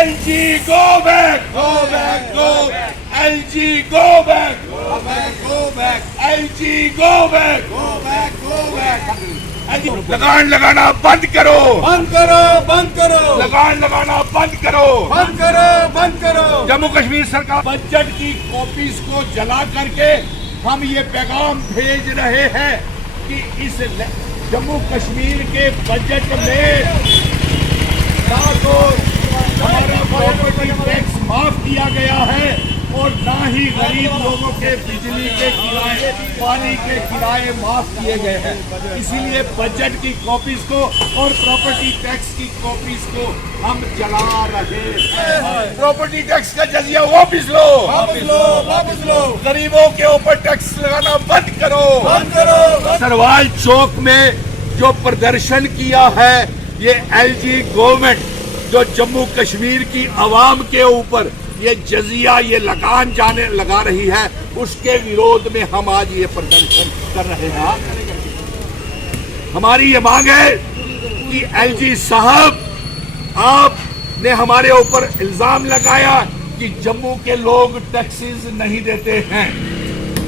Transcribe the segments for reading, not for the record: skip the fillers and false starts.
LG go back, go back, go back. LG go back, go back, go back. LG go back, go back, go back. लगान लगाना बंद करो, बंद करो, बंद करो, लगान लगाना बंद करो, बंद करो, बंद करो। जम्मू कश्मीर सरकार बजट की कॉपीज को जला करके हम ये पैगाम भेज रहे हैं कि इस जम्मू कश्मीर के बजट में ना तो हमारा प्रॉपर्टी टैक्स माफ किया गया है और ना ही गरीब लोगों के बिजली के किराए, पानी के किराए माफ किए गए हैं। इसीलिए बजट की कॉपीज को और प्रॉपर्टी टैक्स की कॉपीज को हम जला रहे हैं। प्रॉपर्टी टैक्स का जजिया वापिस लो, वापस लो, वापस लो। गरीबों के ऊपर टैक्स लगाना बंद करो, बंद करो। सरवाल चौक में जो प्रदर्शन किया है ये LG गवर्नमेंट जो जम्मू कश्मीर की आवाम के ऊपर ये जजिया, ये लगान लगा रही है, उसके विरोध में हम आज ये प्रदर्शन कर रहे हैं। हमारी ये मांग है कि LG साहब, आपने हमारे ऊपर इल्जाम लगाया कि जम्मू के लोग टैक्सेस नहीं देते हैं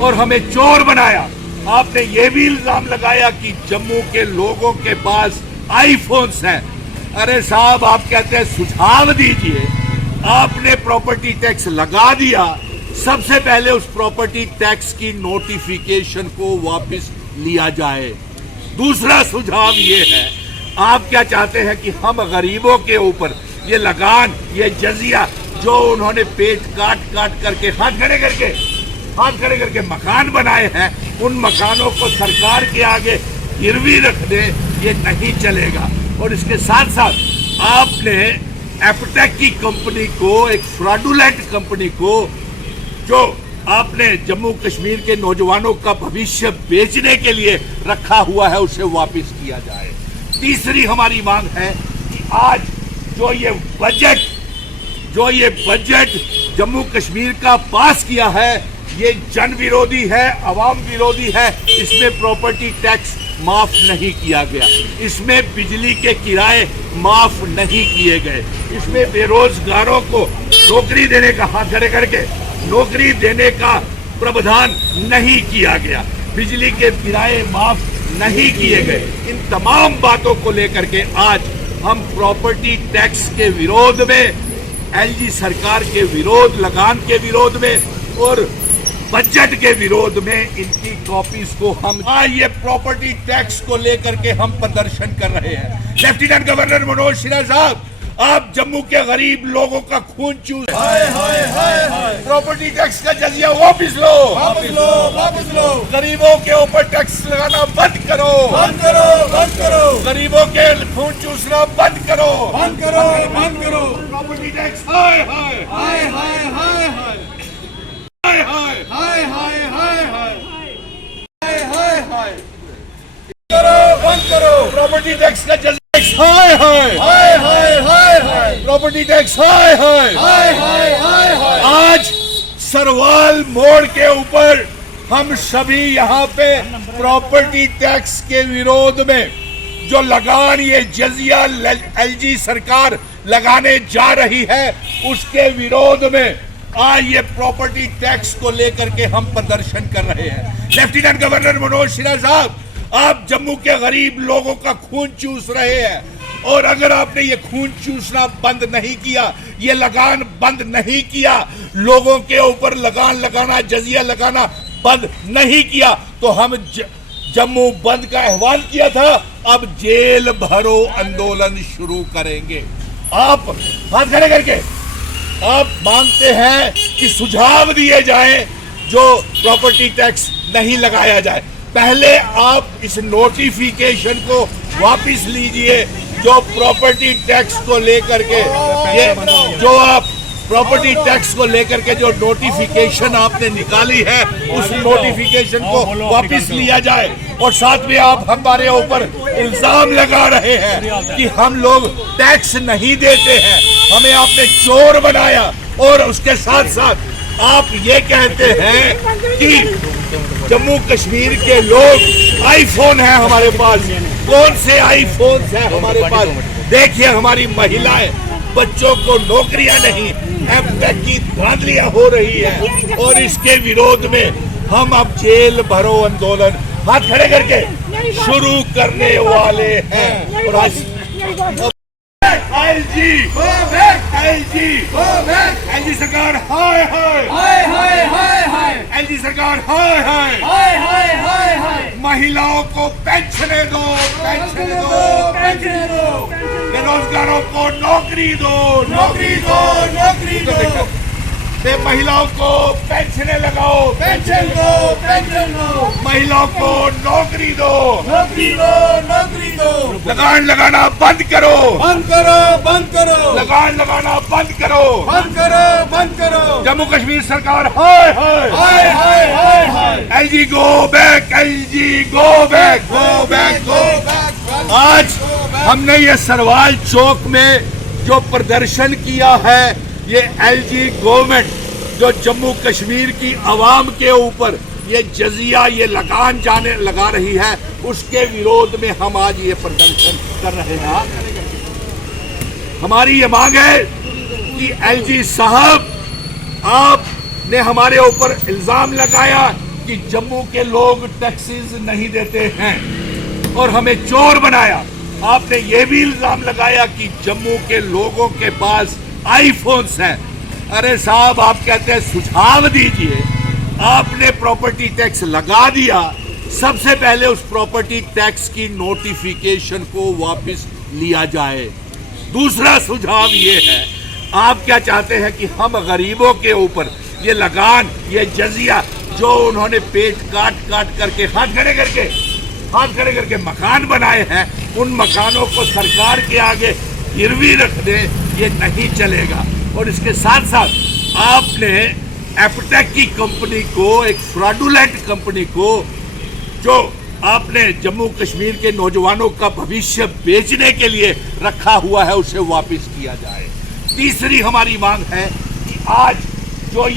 और हमें चोर बनाया। आपने ये भी इल्जाम लगाया कि जम्मू के लोगों के पास आईफोन्स हैं। अरे साहब, आप कहते हैं सुझाव दीजिए, आपने प्रॉपर्टी टैक्स लगा दिया, सबसे पहले उस प्रॉपर्टी टैक्स की नोटिफिकेशन को वापस लिया जाए। दूसरा सुझाव ये है, आप क्या चाहते हैं कि हम गरीबों के ऊपर ये लगान, ये जजिया जो उन्होंने पेट काट काट करके हाथ खड़े करके मकान बनाए हैं, उन मकानों को सरकार के आगे गिरवी रख दे, ये नहीं चलेगा। और इसके साथ साथ आपने एपटेक की कंपनी को, एक फ्रॉडुलेंट कंपनी को, जो आपने जम्मू कश्मीर के नौजवानों का भविष्य बेचने के लिए रखा हुआ है, उसे वापस किया जाए। तीसरी हमारी मांग है कि आज जो ये बजट जम्मू कश्मीर का पास किया है, ये जन विरोधी है, आवाम विरोधी है। इसमें प्रॉपर्टी टैक्स माफ नहीं किया गया, इसमें बिजली के किराए माफ नहीं किए गए, इसमें बेरोजगारों को नौकरी देने का, हाथ खड़े करके नौकरी देने का प्रावधान नहीं किया गया, बिजली के किराए माफ नहीं किए गए। इन तमाम बातों को लेकर के आज हम प्रॉपर्टी टैक्स के विरोध में, LG सरकार के विरोध, लगान के विरोध में और बजट के विरोध में इनकी कॉपीज को हम ये प्रॉपर्टी टैक्स को लेकर के हम प्रदर्शन कर रहे हैं। लेफ्टिनेंट गवर्नर मनोज सिन्हा साहब, आप जम्मू के गरीब लोगों का खून चूस, प्रॉपर्टी टैक्स का जजिया वापिस लो, वापस लो, वापस लो। गरीबों के ऊपर टैक्स लगाना बंद करो, बंद करो, बंद करो। गरीबों के खून चूसना बंद करो, बंद करो, बंद करो। प्रॉपर्टी टैक्स हाय हाय हाय हाय हाय हाय हाय हाय हाय हाय हाय हाय हाय हाय। करो, बंद करो। प्रॉपर्टी टैक्स का जजिया हाय हाय हाय हाय हाय हाय प्रॉपर्टी टैक्स हाय हाय हाय हाय हाय हाय। आज सरवाल मोड़ के ऊपर हम सभी यहाँ पे प्रॉपर्टी टैक्स के विरोध में जो लगान, ये जजिया LG सरकार लगाने जा रही है, उसके विरोध में आज ये प्रॉपर्टी टैक्स को लेकर के हम प्रदर्शन कर रहे हैं। लेफ्टिनेंट गवर्नर मनोज सिन्हा साहब, आप जम्मू के गरीब लोगों का खून चूस रहे हैं और अगर आपने ये खून चूसना बंद नहीं किया, ये लगान बंद नहीं किया, लोगों के ऊपर लगान लगाना, जजिया लगाना बंद नहीं किया, तो हम जम्मू बंद का अहवाल किया था, अब जेल भरो आंदोलन शुरू करेंगे। आप हाथ खड़े करके आप मांगते हैं कि सुझाव दिए जाएं जो प्रॉपर्टी टैक्स नहीं लगाया जाए। पहले आप इस नोटिफिकेशन को वापस लीजिए जो प्रॉपर्टी टैक्स को लेकर के, ये जो आप प्रॉपर्टी टैक्स को लेकर के जो नोटिफिकेशन आपने निकाली है, उस नोटिफिकेशन को वापस लिया जाए। और साथ में आप हमारे ऊपर इल्जाम लगा रहे हैं कि हम लोग टैक्स नहीं देते हैं, हमें आपने चोर बनाया। और उसके साथ साथ आप ये कहते हैं कि जम्मू कश्मीर के लोग, आईफोन है हमारे पास, कौन से आईफोन है हमारे पास? देखिए हमारी महिलाएं बच्चों को नौकरियां नहीं, एमटेक की धांधलियां हो रही है और इसके विरोध में हम अब जेल भरो आंदोलन हाथ खड़े करके शुरू करने वाले हैं। और आज एलजी एलजी सरकार हाय हाय एलजी सरकार हाय हाय महिलाओं को पेंशन दो, बेरोजगारों को नौकरी दो, ते महिलाओं को पेंशन लगाओ, महिलाओं को नौकरी दो, लगान लगाना बंद करो, लगान लगाना बंद करो, जम्मू कश्मीर सरकार हाय LG go back, LG go back. आज हमने ये सरवाल चौक में जो प्रदर्शन किया है, ये एलजी गवर्नमेंट जो जम्मू कश्मीर की आवाम के ऊपर ये जजिया, ये लगान लगा रही है, उसके विरोध में हम आज ये प्रदर्शन कर रहे हैं। हमारी ये मांग है कि एलजी साहब, आपने हमारे ऊपर इल्जाम लगाया कि जम्मू के लोग टैक्सेस नहीं देते हैं और हमें चोर बनाया। आपने ये भी इल्जाम लगाया कि जम्मू के लोगों के पास आईफोन्स हैं। अरे साहब, आप कहते हैं सुझाव दीजिए, आपने प्रॉपर्टी टैक्स लगा दिया, सबसे पहले उस प्रॉपर्टी टैक्स की नोटिफिकेशन को वापस लिया जाए। दूसरा सुझाव ये है, आप क्या चाहते हैं कि हम गरीबों के ऊपर ये लगान, ये जजिया जो उन्होंने पेट काट करके हाथ खड़े करके मकान बनाए हैं, उन मकानों को सरकार के आगे गिरवी रख दे, ये नहीं चलेगा। और इसके साथ साथ आपने एपटेक की कंपनी को, एक फ्रॉडुलेंट कंपनी को, जो आपने जम्मू कश्मीर के नौजवानों का भविष्य बेचने के लिए रखा हुआ है, उसे वापस किया जाए। तीसरी हमारी मांग है कि आज जो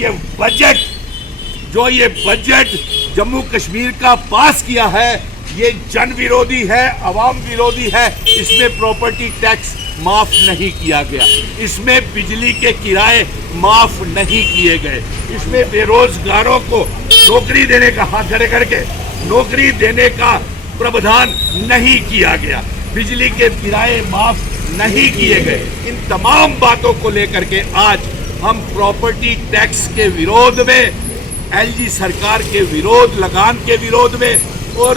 ये बजट जम्मू कश्मीर का पास किया है, ये जन विरोधी है, आवाम विरोधी है। इसमें प्रॉपर्टी टैक्स माफ नहीं किया गया, इसमें बिजली के किराए माफ नहीं किए गए, इसमें बेरोजगारों को नौकरी देने का, हाथ खड़े करके नौकरी देने का प्रावधान नहीं किया गया, बिजली के किराए माफ नहीं किए गए। इन तमाम बातों को लेकर के आज हम प्रॉपर्टी टैक्स के विरोध में, एलजी सरकार के विरोध, लगान के विरोध में और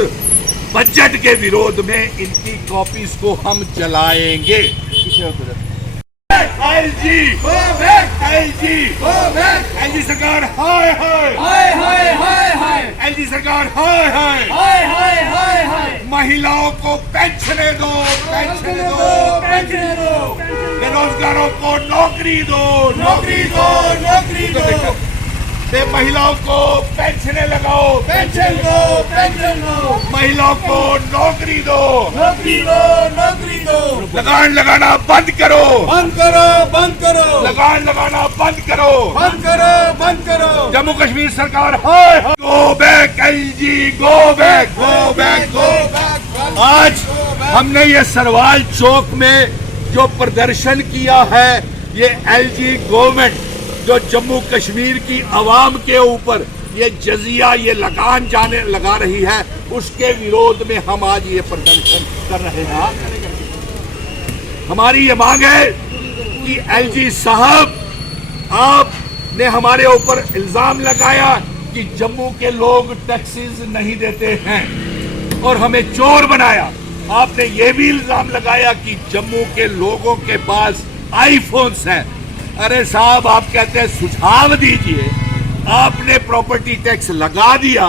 बजट के विरोध में इनकी कॉपीज को हम जलाएंगे। एलजी सरकार हाय एलजी सरकार हाय महिलाओं को पेंशन दो, बेरोजगारों को नौकरी दो, ते महिलाओं को पेंशन लगाओ, महिलाओं को नौकरी दो, लगान लगाना बंद करो, लगान लगाना बंद करो, जम्मू कश्मीर सरकार हाय go back, LG go back. आज हमने ये सरवाल चौक में जो प्रदर्शन किया है, ये एलजी गवर्नमेंट जो जम्मू कश्मीर की आवाम के ऊपर ये जजिया, ये लगान लगा रही है, उसके विरोध में हम आज ये प्रदर्शन कर रहे हैं। हमारी ये मांग है कि एलजी साहब, आपने हमारे ऊपर इल्जाम लगाया कि जम्मू के लोग टैक्सेस नहीं देते हैं और हमें चोर बनाया। आपने ये भी इल्जाम लगाया कि जम्मू के लोगों के पास आईफोन्स हैं। अरे साहब, आप कहते हैं सुझाव दीजिए, आपने प्रॉपर्टी टैक्स लगा दिया,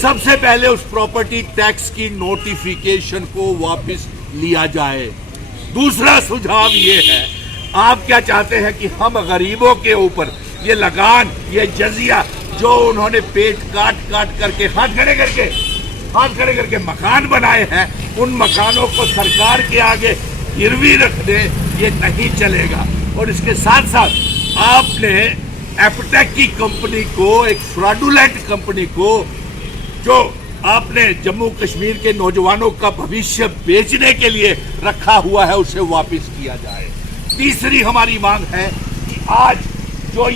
सबसे पहले उस प्रॉपर्टी टैक्स की नोटिफिकेशन को वापस लिया जाए। दूसरा सुझाव ये है, आप क्या चाहते हैं कि हम गरीबों के ऊपर ये लगान, ये जजिया जो उन्होंने पेट काट करके हाथ खड़े करके मकान बनाए हैं, उन मकानों को सरकार के आगे गिरवी रख दे, ये नहीं चलेगा। और इसके साथ साथ आपने एपटेक की कंपनी को, एक फ्रॉडुलेंट कंपनी को, जो आपने जम्मू कश्मीर के नौजवानों का भविष्य बेचने के लिए रखा हुआ है, उसे वापस किया जाए। तीसरी हमारी मांग है कि आज जो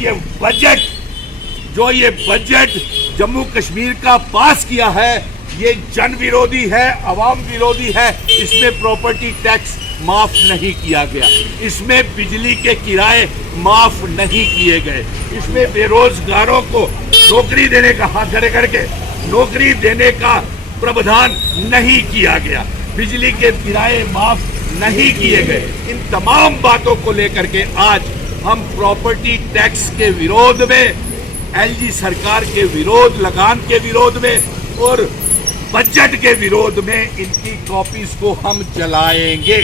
ये बजट जम्मू कश्मीर का पास किया है, ये जन विरोधी है, अवाम विरोधी है। इसमें प्रॉपर्टी टैक्स माफ नहीं किया गया, इसमें बिजली के किराए माफ नहीं किए गए, इसमें बेरोजगारों को नौकरी देने का, हाथ खड़े करके नौकरी देने का प्रावधान नहीं किया गया, बिजली के किराए माफ नहीं किए गए। इन तमाम बातों को लेकर के आज हम प्रॉपर्टी टैक्स के विरोध में, एलजी सरकार के विरोध, लगान के विरोध में और बजट के विरोध में इनकी कॉपीज को हम जलाएंगे।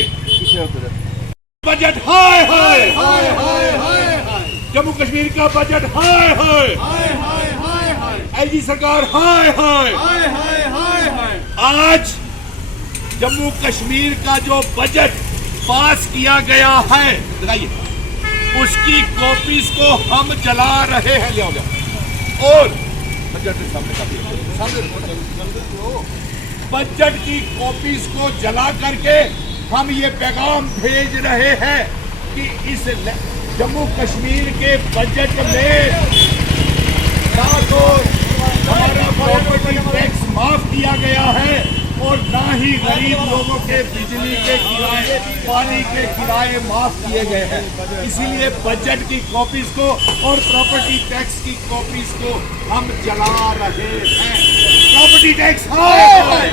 बजट हाय हाय हाय हाय हाय हाय जम्मू कश्मीर का बजट हाय हाय हाय हाय हाय हाय एलजी सरकार हाय हाय हाय हाय हाय हाय। आज जम्मू कश्मीर का जो बजट पास किया गया है, बताइए, उसकी कॉपीज को हम जला रहे हैं। ले आओ और बजट के बजट की कॉपीज को जला करके हम ये पैगाम भेज रहे हैं कि इस जम्मू कश्मीर के बजट में ना तो हमारा प्रॉपर्टी टैक्स माफ किया गया है और ना ही गरीब लोगों के बिजली के किराए, पानी के किराए माफ किए गए हैं। इसीलिए बजट की कॉपीज को और प्रॉपर्टी टैक्स की कॉपीज को हम जला रहे हैं। प्रॉपर्टी टैक्स हाय हाय